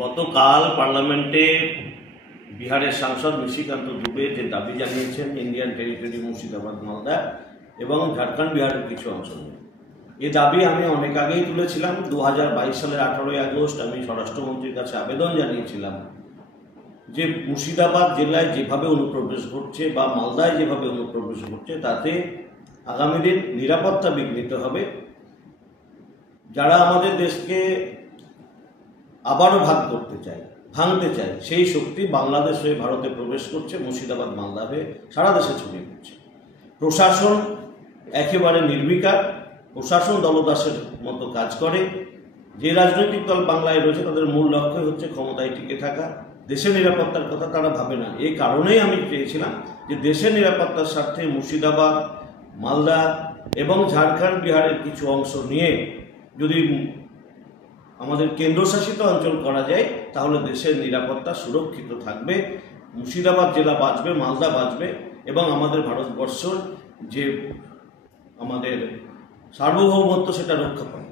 গতকাল পার্লামেন্টে বিহারের সাংসদ নিশিকান্ত দুবে যে দাবি জানিয়েছেন ইন্ডিয়ান টেরিটরি মুর্শিদাবাদ মালদা এবং ঝাড়খণ্ড বিহারের কিছু অংশ নিয়ে, এই দাবি আমি অনেক আগেই তুলেছিলাম। 2022 সালের 18ই আগস্ট আমি স্বরাষ্ট্রমন্ত্রীর কাছে আবেদন জানিয়েছিলাম যে মুর্শিদাবাদ জেলায় যেভাবে অনুপ্রবেশ ঘটছে বা মালদায় যেভাবে অনুপ্রবেশ ঘটছে তাতে আগামী দিন নিরাপত্তা বিঘ্নিত হবে। যারা আমাদের দেশকে আবারও ভাগ করতে চায়, ভাঙতে চায়, সেই শক্তি বাংলাদেশ হয়ে ভারতে প্রবেশ করছে, মুর্শিদাবাদ মালদা হয়ে সারা দেশে ছড়িয়ে পড়ছে। প্রশাসন একেবারে নির্বিকার, প্রশাসন দলদাসের মতো কাজ করে। যে রাজনৈতিক দল বাংলায় রয়েছে তাদের মূল লক্ষ্য হচ্ছে ক্ষমতায় টিকে থাকা, দেশের নিরাপত্তার কথা তারা ভাবে না। এই কারণেই আমি চেয়েছিলাম যে দেশের নিরাপত্তার স্বার্থে মুর্শিদাবাদ, মালদা এবং ঝাড়খণ্ড বিহারের কিছু অংশ নিয়ে যদি আমাদের কেন্দ্রশাসিত অঞ্চল করা যায় তাহলে দেশের নিরাপত্তা সুরক্ষিত থাকবে, মুর্শিদাবাদ জেলা বাঁচবে, মালদা বাঁচবে এবং আমাদের ভারতবর্ষের যে আমাদের সার্বভৌমত্ব সেটা রক্ষা পাবে।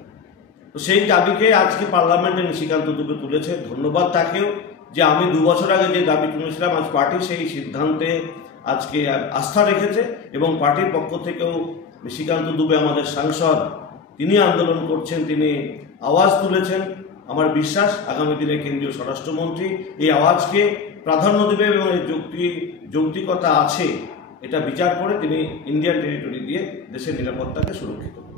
তো সেই দাবিকে আজকে পার্লামেন্টে নিশিকান্ত দুবে তুলেছে। ধন্যবাদ তাকেও যে আমি 2 বছর আগে যে দাবি তুলেছিলাম আজ পার্টি সেই সিদ্ধান্তে আজকে আস্থা রেখেছে এবং পার্টির পক্ষ থেকেও নিশিকান্ত দুবে আমাদের সাংসদ, তিনি আন্দোলন করছেন, তিনি আওয়াজ তুলেছেন। আমার বিশ্বাস আগামী দিনে কেন্দ্রীয় স্বরাষ্ট্রমন্ত্রী এই আওয়াজকে প্রাধান্য দেবে এবং এই যৌক্তিকতা আছে এটা বিচার করে তিনি ইন্ডিয়ান টেরিটরি দিয়ে দেশের নিরাপত্তাকে সুরক্ষিত করবেন।